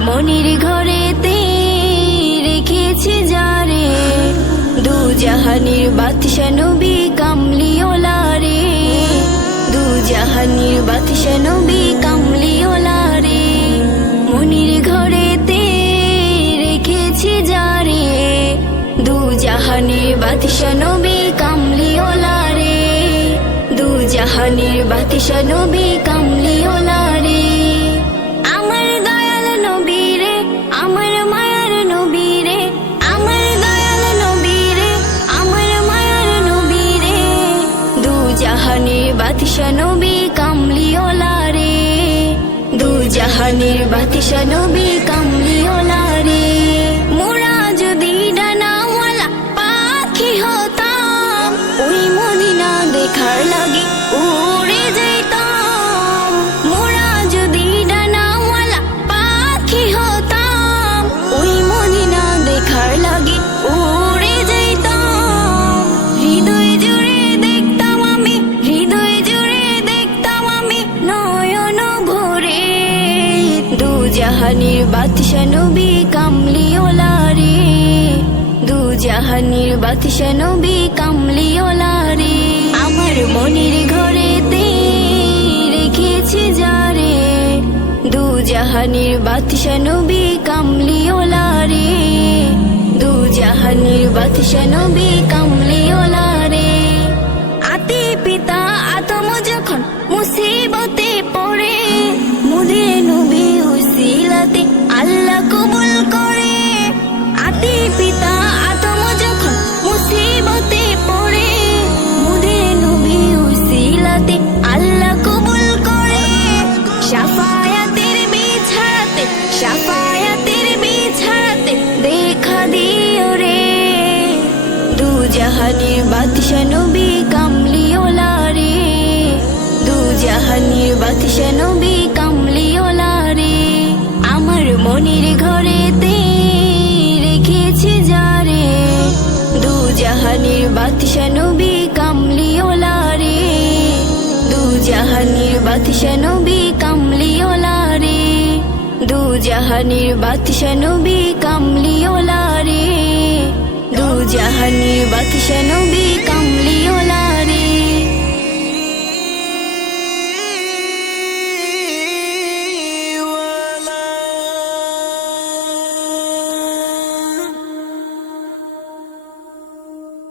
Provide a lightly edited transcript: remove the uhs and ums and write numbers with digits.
মনির ঘরেতে রেখেছি যারে, দু জাহানের বাদশা নবী কামলিওয়ালা রে, দু জাহানের বাদশা নবী কামলিওয়ালা রে। মনির ঘরেতে রেখেছি যারে, দু জাহানের বাদশা নবী কামলিওয়ালা রে, দু জাহানের বাদশা নবী কামলিওয়ালা রে। আমার দয়াল নবী রে, আমার মায়ার নবী রে, আমার দয়াল নবী রে, আমার মায়ার নবী রে, দু জাহানের বাদশা নবী কামলিওয়ালা রে, দু জাহানের বাদশা নবী কামলিওয়ালা রে। মোরা যদি ডানাওয়ালা পাখি হতাম, ওই মদিনা দেখার লাগে উড়ে যেতাম। মোরা যদি ডানাওয়ালা পাখি হতাম, ওই মদিনা দেখার লাগে উড়ে যেতাম। হৃদয় জুড়ে দেখতাম আমি, হৃদয় জুড়ে দেখতাম আমি নয়ন ভরে, দু জাহানের বাদশা নবী কামলিওয়ালা রে, দু জাহানের বাদশা নবী কামলিওয়ালা রে। আমার মনির ঘরেতে রেখেছি যারে, দু জাহানের বাদশা নবী কামলিওয়ালা রে, দু জাহানের বাদশা নবী কামলিওয়ালা রে। আতি পিতা আদম যখন মুসিবতে পড়ে, মুদের নবী উসিলাতে আল্লাহ কবুল করে। আতি পিতা আদম যখন মুসিবতে পড়ে, মুদের নবী উসিলাতে আল্লাহ কবুল করে। শাফায়াতের বিছাড়াতে, শাফায়াতের বিছাড়াতে দেখা দিও রে, দু জাহানের বাদশা নবী কামলিওয়ালা রে, দু জাহানের বাদশা নবী কামলিওয়ালা রে। আমার মনির ঘরেতে রেখেছি যারে, দু জাহানের বাদশা নবী কামলিওয়ালা রে, দু জাহানের বাদশা নবী কামলিওয়ালা রে, দু জাহানের বাদশা নবী কামলিওয়ালা রে, দু জাহানের বাদশা নবী কামলিওয়ালা